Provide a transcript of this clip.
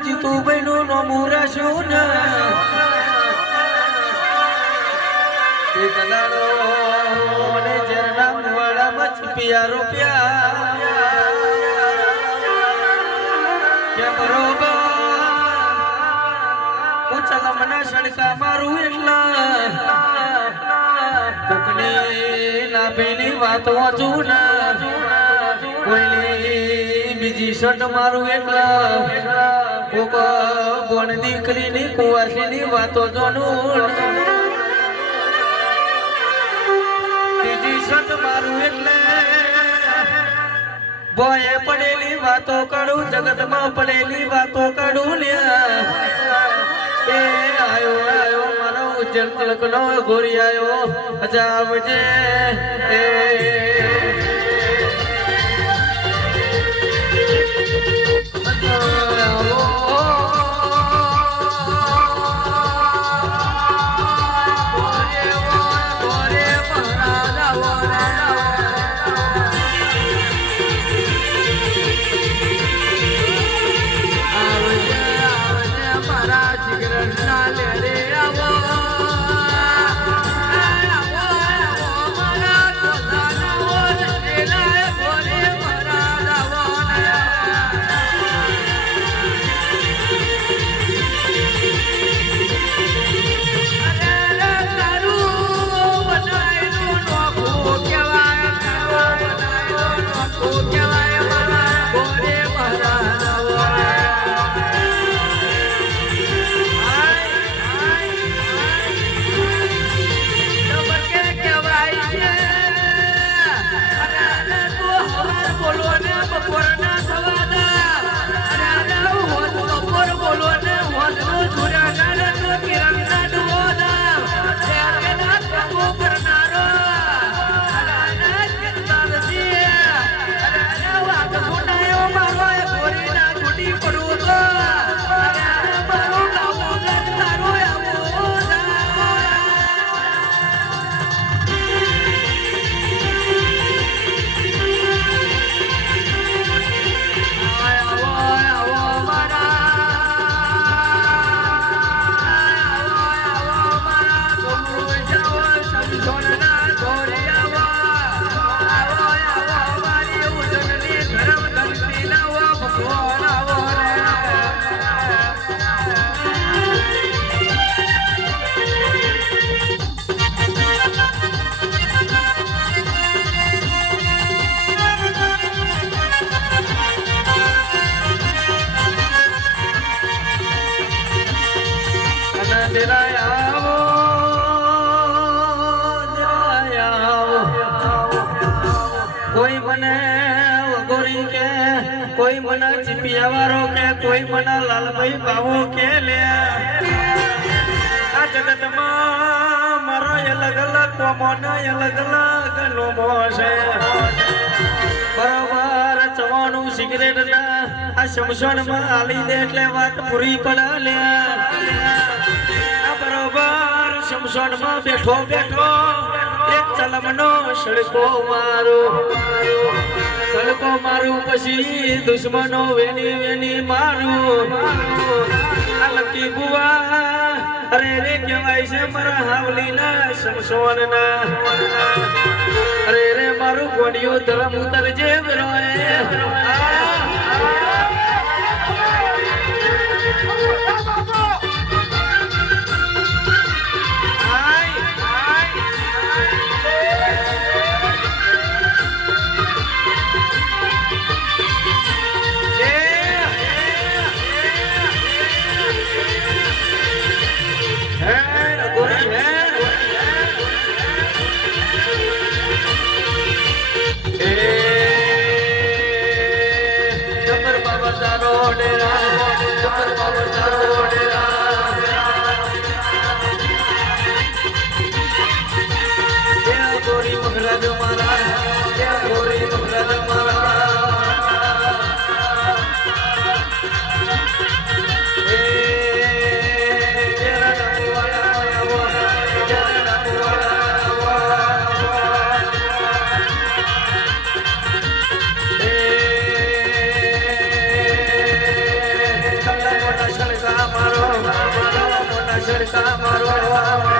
જીતુભાઈ નું નોમું રાખ્યું ને એક દાડો અને ઝરના મુવાડામાં ચીપિયા રોપ્યા કે બરોબર હું ચાલ મને સડકા મારું એટલા કોકની નાભીની વાત વાંચું ના કોઈની બીજી શટ મારું એટલા કોક બોન દીકરીની કુવાસીની વાતો જોનું ત્રીજી શટ મારું એટલે બોએ પડેલી વાતો કરું જગતમાં પડેલી વાતો કરું લ્યા એ આયો આયો મારો ઉજ્જૈન તિલકનો ગોરી આયો અજાવજે એ કોઈ મને ગોરી કે કોઈ મને ચીપિયાવાળો કે કોઈ મને લાલભાઈ બાવો કે લે આ જગતમાં મારો અલગ અલગ કોમોનો અલગ અલગ નોમો છે બરોબર ચવાનું સિગરેટ ના આ શમશાનમાં આલી દે એટલે વાત પૂરી પડા લે આ બરોબર શમશાનમાં બેઠો બેઠો એક ચલમનો સડકો મારું પછી દુશ્મનો વેની વેની મારું આ લકી બુવા અરે રે કહેવાય છે મારા હાવલીના શમશાનના અરે રે મારું ગોડિયું ધરમ ઉતરજે રોય લડકા મારો